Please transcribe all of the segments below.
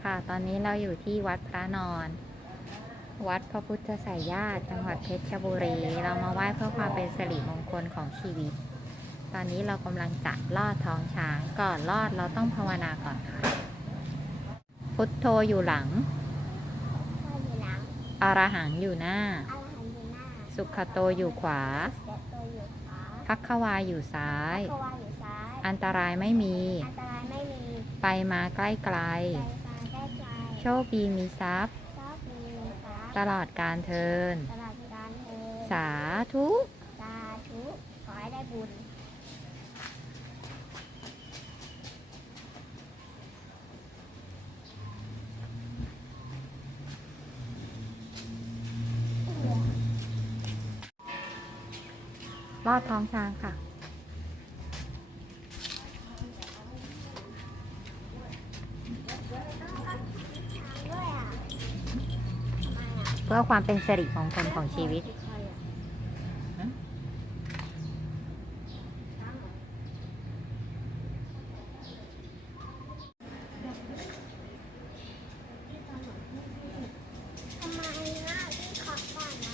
วัสดีค่ะ ตอนนี้เราอยู่ที่วัดพระนอน วัดพระพุทธสายญาติจังหวัดเพชรบุรี เรามาไหว้เพื่อความเป็นสิริมงคลของชีวิต ตอนนี้เรากำลังจะลอดท้องช้าง ก่อนลอดเราต้องภาวนาก่อนค่ะ พุทโธอยู่หลังข้าวอยู่หลังอรหังอยู่หน้าอาหารอยู่หน้าสุขโตอยู่ขวาเสียตัวอยู่ขวา พักขวาอยู่ซ้ายก็ว่าอยู่ซ้ายอันตรายไม่มีอันตรายไม่มี ไปมาใกล้ไกลใจฟ้าได้ใจ โชคดีมีทรัพย์ชอบมีฟ้าตลอดการเทิน ตลอดการเธอสาธุ สาธุขอให้ได้บุญ ลอดท้องช้างค่ะ ด้วยอะทำไมอะ เพื่อความเป็นสิริมงคลของชีวิต ทำไมล่ะพี่ขอก่อนน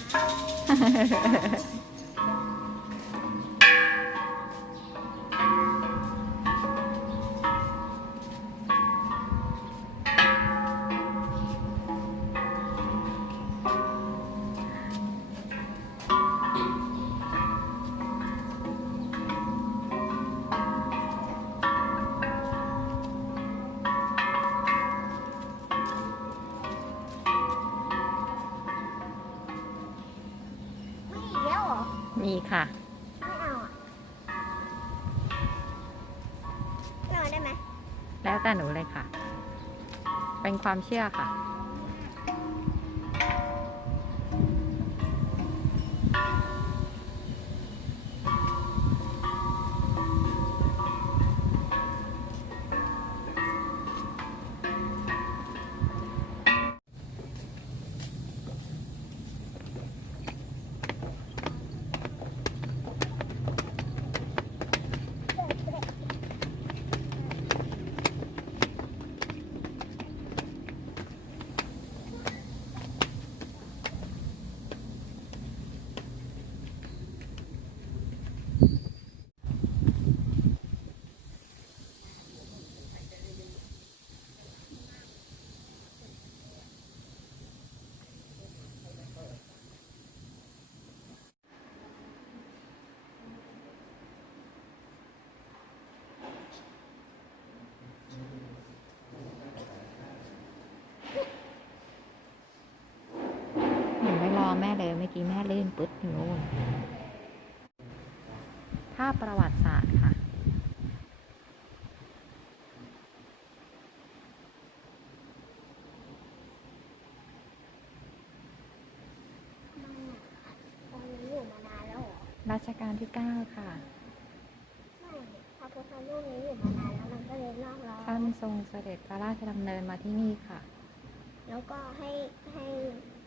ะ เหรอมีค่ะ ไม่เอาอะไม่เอาได้ไหม แล้วแต่หนูเลยค่ะ เป็นความเชื่อค่ะ กี้แม่เล่นปึ๊ดอยู่นู่นภาพประวัติศาสตร์ค่ะมันอะตอนนี้อยู่มานานแล้วเหรอรัชกาลที่ 9 ค่ะไม่พระพุทธรูปนี้อยู่มานานแล้วมันก็เลยนอกเราท่านทรงเสด็จพระราชดำเนินมาที่นี่ค่ะ แล้วก็ให้ให้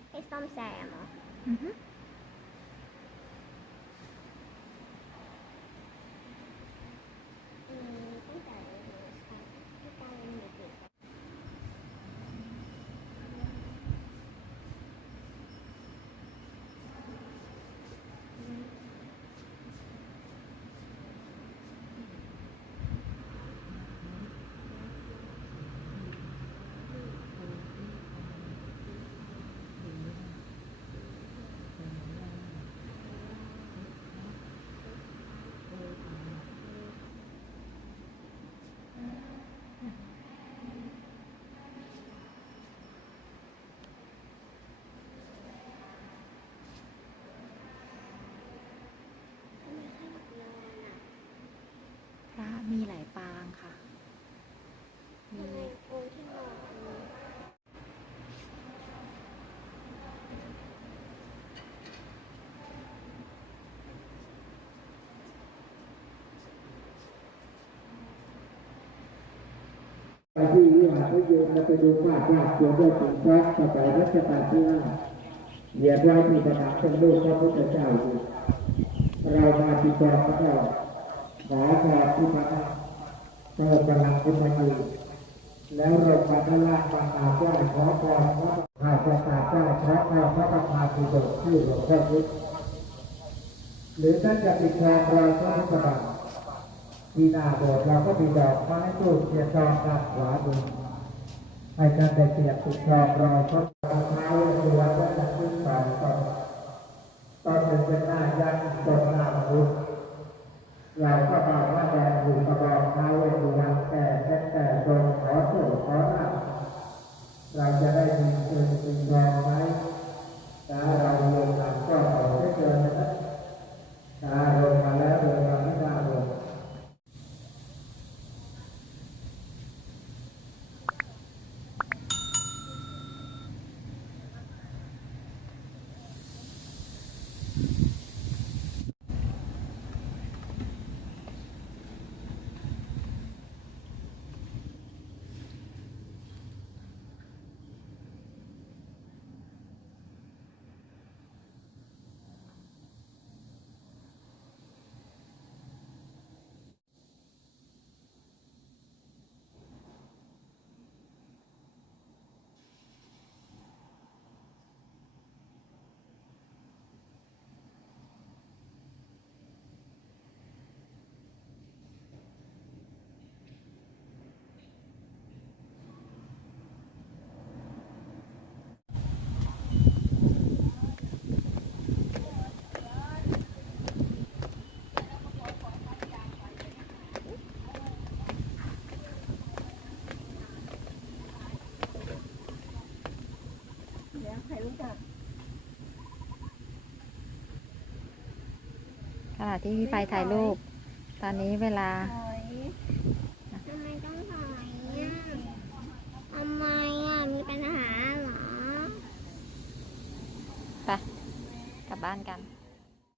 ให้ซ่อมแซมเหรอ อือฮึ อืมตั้งแต่ที่การเรียนอยู่ พระมีหลายปางค่ะ มี ทำไมองค์ที่นอน ไป ที่วิหารพระยมแล้วไปดูภาพภาพเกี่ยวกับสิ่งพระสมัยรัชกาลที่ห้าเหยียบไว้ที่ประทับเป็นรูปพระพุทธเจ้าอยู่เรามาที่กองพระเจ้าขอพรที่พระเจ้าเปิดพลังขึ้นมาอยู่แล้วลงมาด้านล่างมาอาบไหว้ขอพรพระหากจะกาบไหว้ขอพรพระประธานปิฎกชื่หลวงพ่อพุทิศหรือท่านจะปิดทองรอยพระพุทธบาท ที่หน้าโบสถ์เราก็มีดอกไม้ทูบเทียนทองด้านขวามือให้การแต่เสียบปิดทองรอยพระรองเท้าตัวก็จะขึ้นไปต่อตอนเป็นเป็นหน้ายักษ์ตนหน้ามนุษย์เราก็บอกว่าแดงหูกระบอกเท้าเวทสุวรรณแต่แต่แต่ตรงขอโทษขอลาภเราจะได้มีเงินมีทองไหมตาเราลงหลังก็ขอให้เกินนะตาลงมาแล้วลงมาไม่ได้ลง เดี๋ยวใครรู้จัก ขณะ ที่พี่ไฟถ่ายรูป ตอนนี้เวลา ถอยทำไมต้องถอยอะทำไมอะ มีปัญหาเหรอ ไป กลับบ้านกัน